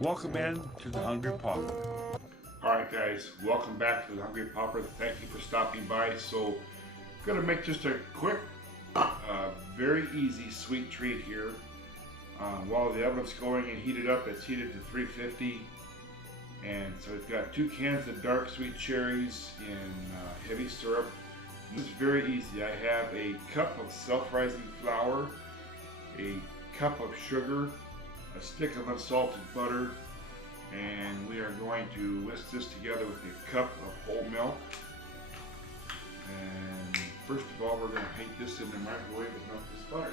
Welcome in to the Hungry Pauper. Alright guys, welcome back to the Hungry Pauper. Thank you for stopping by. So, I'm going to make just a quick, very easy sweet treat here. While the oven's going and heated up, it's heated to 350. And so we've got 2 cans of dark sweet cherries in heavy syrup. This is very easy. I have a cup of self-rising flour, a cup of sugar, a stick of unsalted butter, and we are going to whisk this together with a cup of whole milk. And first of all, we're going to heat this in the microwave and melt this butter.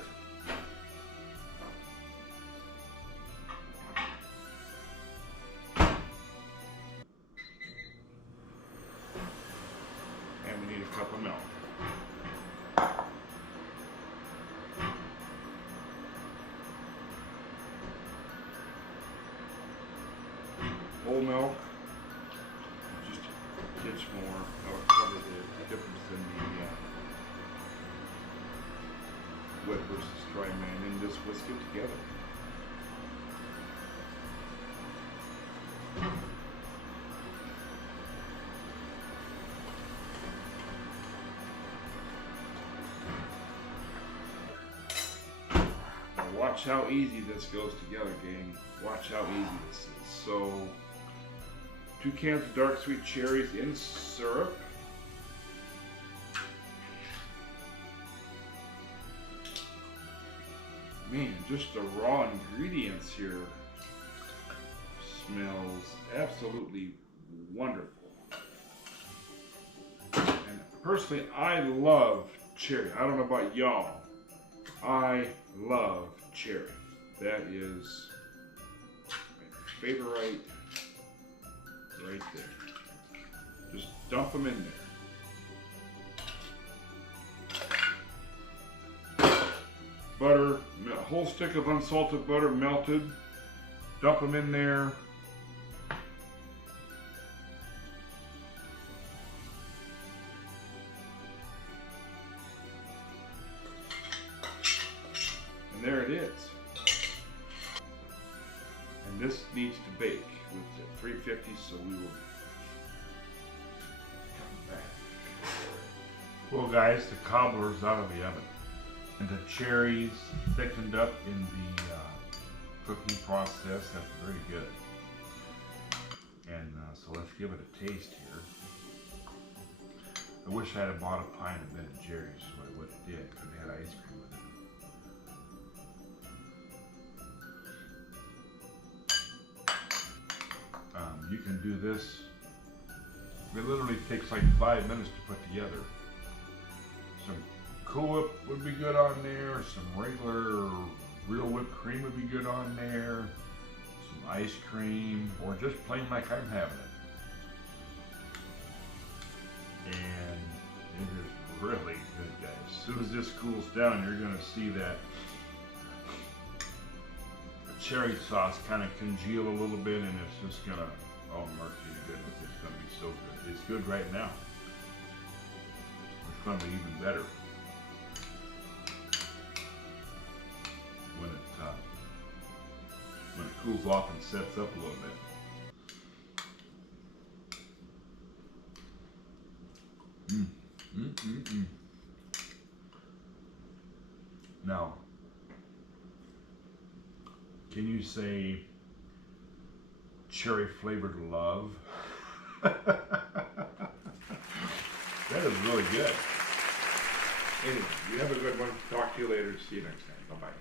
And we need a cup of milk. Whole milk, just a pinch more. That'll cover the difference in the wet versus dry, and then just whisk it together. Now watch how easy this goes together, gang. Watch how easy this is. So, 2 cans of dark sweet cherries in syrup. Man, just the raw ingredients here smells absolutely wonderful. And personally, I love cherry. I don't know about y'all. I love cherry. That is my favorite right there. Just dump them in there. Butter, a whole stick of unsalted butter melted. Dump them in there. And there it is. And this needs to bake with 350, so we will come back. Well guys, the cobbler's out of the oven. And the cherries thickened up in the cooking process. That's very good. And so let's give it a taste here. I wish I had bought a pint of Ben & Jerry's, so I would have did. Could have had ice cream with it. You can do this. It literally takes like 5 minutes to put together. Some Cool Whip would be good on there. Some regular real whipped cream would be good on there. Some ice cream, or just plain like I'm having it. And it is really good, guys. As soon as this cools down, you're going to see that cherry sauce kind of congeal a little bit, and it's just going to, oh mercy goodness, it's going to be so good. It's good right now. It's going to be even better when it cools off and sets up a little bit. Now, can you say cherry flavored love? That is really good. Anyway, you have a good one. Talk to you later. See you next time. Bye-bye.